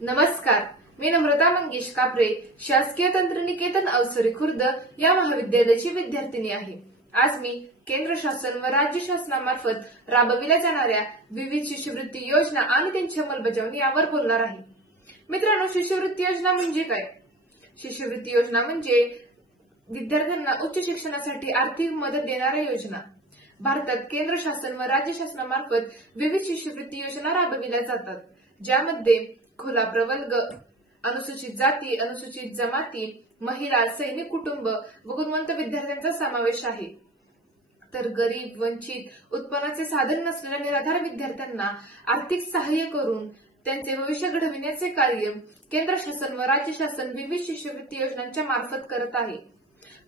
नमस्कार, मी नम्रता मंगेश कापरे, शासकीय तंत्रनिकेतन अवसरी खुर्द या महाविद्यालयाची विद्यार्थिनी आहे। आज मी केंद्र शासन व राज्य शासनामार्फत राबविल्या जाणाऱ्या विविध शिष्यवृत्ती योजना आणि त्यांची अंमलबजावणी यावर बोलणार आहे। मित्रांनो, शिष्यवृत्ती योजना म्हणजे काय? शिष्यवृत्ती योजना म्हणजे विद्यार्थ्यांना उच्च शिक्षणासाठी आर्थिक मदत देणाऱ्या योजना। भारतात केंद्र शासन व राज्य शासनामार्फत विविध शिष्यवृत्ती योजना राबविल्या जातात, ज्यामध्ये खुला प्रवर्ग, अनुसूचित जाती, अनुसूचित जमाती, महिला, सैनिक कुटुंब व गुणवंत विद्यार्थ्यांचा समावेश आहे। तर गरीब, वंचित, उत्पन्नाचे साधन नसलेल्या निराधार विद्यार्थ्यांना आर्थिक सहाय्य करून त्यांचे भविष्य घडविण्याचे कार्य केंद्र शासन व राज्य शासन विविध शिष्यवृत्ती योजनांच्या मार्फत करत आहे।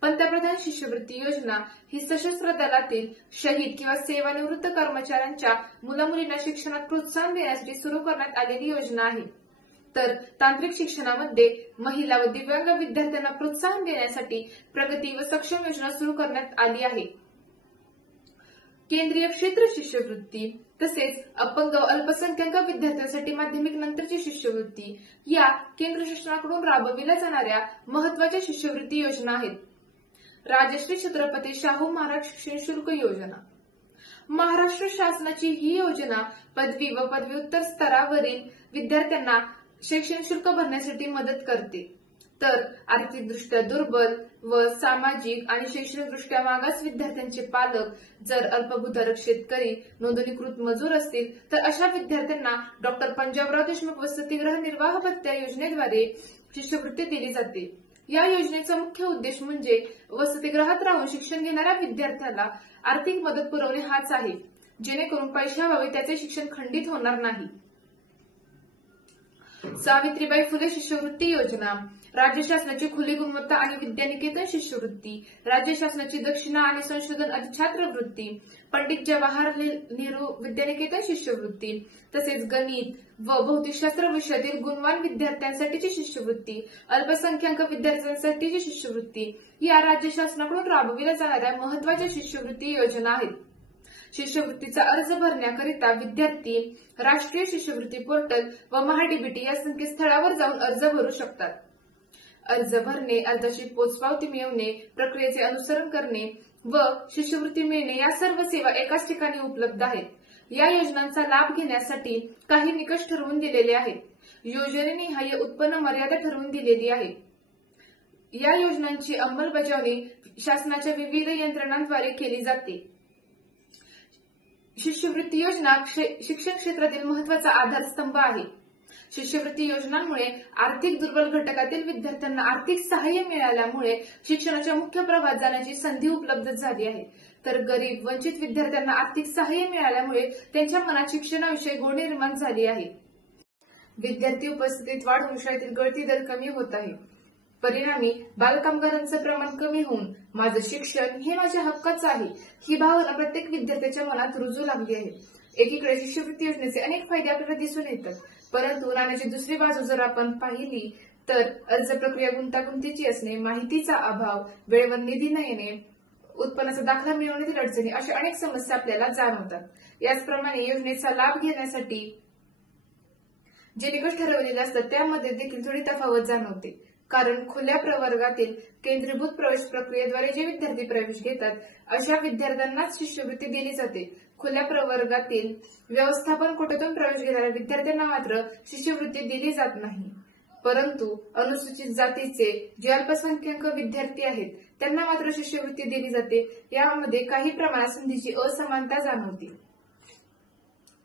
पंतप्रधान शिष्यवृत्ती योजना ही सशस्त्र दलातील शहीद किंवा सेवानिवृत्त कर्मचाऱ्यांच्या मुलामुलींना शिक्षणात प्रोत्साहन देण्यासाठी सुरू करण्यात आलेली योजना आहे। तर तांत्रिक शिक्षणामध्ये महिला व दिव्यांग विद्यार्थ्यांना प्रोत्साहन देण्यासाठी प्रगती व सक्षम योजना सुरू करण्यात आली आहे। केंद्रीय क्षेत्र शिष्यवृत्ती तसेच अपंग व अल्पसंख्याक विद्यार्थ्यांसाठी माध्यमिक नंतरची शिष्यवृत्ती या केंद्र शासनाकडून राबविल्या जाणाऱ्या महत्त्वाच्या शिष्यवृत्ती योजना आहेत। राजश्री छत्रपती शाहू महाराज शिक्षण शुल्क योजना। महाराष्ट्र शासनाची ही योजना पदवी व पदव्युत्तर स्तरावरील विद्यार्थ्यांना शैक्षणिक शुल्क भरण्यासाठी मदत करते। तर आर्थिकदृष्ट्या दुर्बल व सामाजिक आणि शैक्षणिकदृष्ट्या मागास विद्यार्थ्यांचे पालक जर अल्पभूधारक शेतकरी, नोंदणीकृत मजूर असतील तर अशा विद्यार्थ्यांना डॉ. पंजाबराव देशमुख वसतिगृह निर्वाह भत्ता योजनेद्वारे शिष्यवृत्ती दिली जाते। या योजनेचा मुख्य उद्देश म्हणजे वसतिगृहात राहून शिक्षण घेणाऱ्या विद्यार्थ्याला आर्थिक मदत पुरवणे हाच आहे, जेणेकरून पैशाअभावी त्याचे शिक्षण खंडित होणार नाही। सावित्रीबाई फुले शिष्यवृत्ती योजना। राज्य शासनाची खुली गुणवत्ता आणि विद्यानिकेतन शिष्यवृत्ती, राज्य शासनाची दक्षिणा आणि संशोधन अधिछात्रवृत्ती, पंडित जवाहरलाल नेहरू विद्यानिकेतन शिष्यवृत्ती, तसेच गणित व भौतिकशास्त्र विषयातील गुणवान विद्यार्थ्यांसाठीची शिष्यवृत्ती, अल्पसंख्याक विद्यार्थ्यांसाठीची शिष्यवृत्ती या राज्य शासनाकडून राबविल्या जाणाऱ्या महत्त्वाच्या शिष्यवृत्ती योजना आहेत। शिष्यवृत्तीचा अर्ज भरण्याकरिता विद्यार्थी राष्ट्रीय शिष्यवृत्ती पोर्टल व महाडीबीटी या संकेतस्थळावर जाऊन अर्ज भरू शकतात। अर्ज भरणे, अर्जाची पोचपावती मिळवणे, प्रक्रियेचे अनुसरण करणे व शिष्यवृत्ती मिळणे या सर्व सेवा एकाच ठिकाणी उपलब्ध आहेत। या योजनांचा लाभ घेण्यासाठी काही निकष ठरवून दिलेले आहेत। योजनेनिहाय उत्पन्न मर्यादा ठरवून दिलेली आहे। या योजनांची अंमलबजावणी शासनाच्या विविध यंत्रणांद्वारे केली जाते। शिष्यवृत्ती योजना शिक्षण क्षेत्रातील महत्त्वाचा आधारस्तंभ आहे। शिष्यवृत्ती योजनांमुळे आर्थिक दुर्बल घटकातील विद्यार्थ्यांना आर्थिक सहाय्य मिळाल्यामुळे शिक्षणाच्या मुख्य प्रवाहात जाण्याची संधी उपलब्ध झाली आहे। तर गरीब, वंचित विद्यार्थ्यांना आर्थिक सहाय्य मिळाल्यामुळे त्यांच्या मनात शिक्षणाविषयी गोड निर्माण झाली आहे। विद्यार्थी उपस्थितीत वाढ होऊन शाळेतील गळती दर कमी होत आहे। परिणामी बालकामगारांचे प्रमाण कमी होऊन माझे शिक्षण हे माझ्या हक्काचे आहे ही भावना प्रत्येक विद्यार्थ्याच्या मनात रुजू लागली आहे। एकीकडे शिष्यवृत्ती योजनेचे अनेक फायदे आपल्याला दिसून येतात, परंतु नाण्याची दुसरी बाजू जर आपण पाहिली तर अर्ज प्रक्रिया गुंतागुंतीची असणे, माहितीचा अभाव, वेळेवर निधी न येणे, उत्पन्नाचा दाखला मिळवण्यातील अडचणी अशा अनेक समस्या आपल्याला जाणवतात। याचप्रमाणे योजनेचा लाभ घेण्यासाठी जे निकष ठरवलेले असतात त्यामध्ये देखील थोडी तफावत जाणवते, कारण खुल्या प्रवर्गातील केंद्रीभूत प्रवेश प्रक्रियेद्वारे जे विद्यार्थी प्रवेश घेतात अशा विद्यार्थ्यांनाच शिष्यवृत्ती दिली जाते। खुल्या प्रवर्गातील व्यवस्थापन कोट्यातून प्रवेश घेणाऱ्या विद्यार्थ्यांना मात्र शिष्यवृत्ती दिली जात नाही। परंतु अनुसूचित जातीचे जे अल्पसंख्याक विद्यार्थी आहेत त्यांना मात्र शिष्यवृत्ती दिली जाते। यामध्ये काही प्रमाणात संधीची असमानता जाणवते।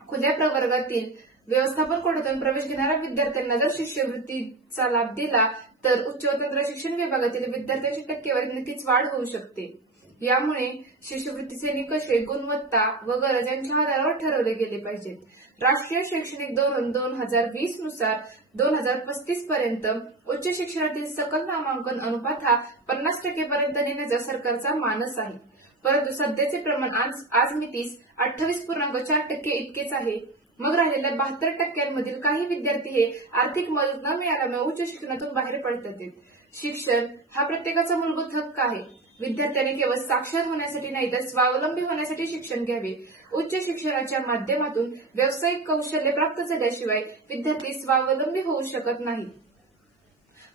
खुल्या प्रवर्गातील व्यवस्थापन कोट्यातून प्रवेश घेणाऱ्या विद्यार्थ्यांना जर शिष्यवृत्तीचा लाभ दिला तर उच्च व तंत्र शिक्षण विभागातील विद्यार्थ्यांची टक्केवारी नक्कीच वाढ होऊ शकते। यामुळे शिष्यवृत्तीचे निकष गुणवत्ता व गरज यांच्या आधारावर ठरवले गेले पाहिजेत। राष्ट्रीय शैक्षणिक धोरण 2020 नुसार 2035 पर्यंत उच्च शिक्षणातील सकल नामांकन अनुपात हा 50% पर्यंत नेण्याचा सरकारचा मानस आहे, परंतु सध्याचे प्रमाण आज मितीस 28.4% इतकेच आहे। मग राहिलेल्या 72% काही विद्यार्थी हे आर्थिक मदत न मिळाल्यामुळे उच्च शिक्षणातून बाहेर पडतात। शिक्षण हा प्रत्येकाचा मूलभूत हक्क आहे। विद्यार्थ्यांनी केवळ साक्षर होण्यासाठी नाही तर स्वावलंबी होण्यासाठी शिक्षण घ्यावे. उच्च शिक्षणाच्या माध्यमातून व्यावसायिक कौशल्य प्राप्त झाल्याशिवाय विद्यार्थी स्वावलंबी होऊ शकत नाही.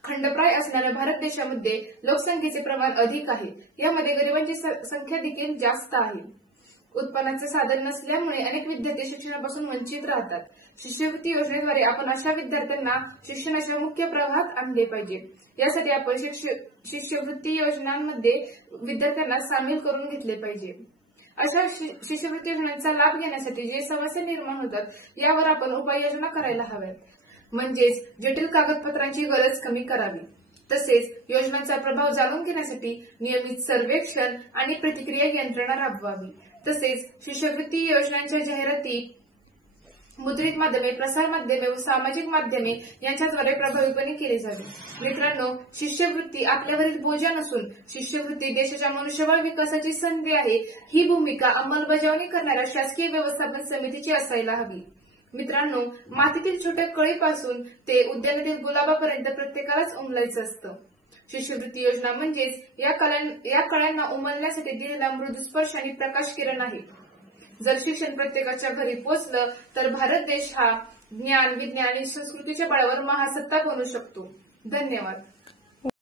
खंडप्राय असणाऱ्या भारत देशामध्ये लोकसंख्येचे प्रमाण अधिक आहे. यामध्ये गरिबांची संख्या देखील जास्त आहे. उत्पन्नाचे साधन नसल्यामुळे अनेक विद्यार्थी शिक्षणापासून वंचित राहतात. शिष्यवृत्ती योजनेद्वारे आपण अशा विद्यार्थ्यांना शिक्षणाच्या मुख्य प्रवाहात आणले पाहिजे. यासाठी आपण शिष्यवृत्ती योजनांमध्ये विद्यार्थ्यांना सामील करून घेतले पाहिजे. अशा शिष्यवृत्ती योजनांचा लाभ घेण्यासाठी जे समस्या निर्माण होतात यावर आपण उपाययोजना करायला हव्यात. म्हणजेच जटिल कागदपत्रांची गरज कमी करावी. तसेच योजनांचा प्रभाव जाणून घेण्यासाठी नियमित सर्वेक्षण आणि प्रतिक्रिया यंत्रणा राबवावी. तसेच शिष्यवृत्ती योजनांच्या जाहिराती मुद्रित माध्यमे, प्रसार माध्यमे व सामाजिक माध्यमे यांच्याद्वारे प्रभावीपणे केली जावी. मित्रांनो, शिष्यवृत्ती आपल्यावरील बोजा नसून शिष्यवृत्ती देशाच्या मनुष्यबळ विकासाची संधी आहे. ही भूमिका अंमलबजावणी करणाऱ्या शासकीय व्यवस्थापन समितीची असायला हवी. मित्रांनो, मातीतील छोट्या कळीपासून ते उद्यानातील गुलाबापर्यंत प्रत्येकालाच उमलायचं असतं. शिष्यवृत्ती योजना म्हणजेच या कळ्यांना उमलण्यासाठी दिलेला मृदू स्पर्श आणि प्रकाश किरण आहे. जर शिक्षण प्रत्येकाच्या घरी पोहोचलं तर भारत देश हा ज्ञान, विज्ञान आणि संस्कृतीच्या बळावर महासत्ता बनू शकतो. धन्यवाद.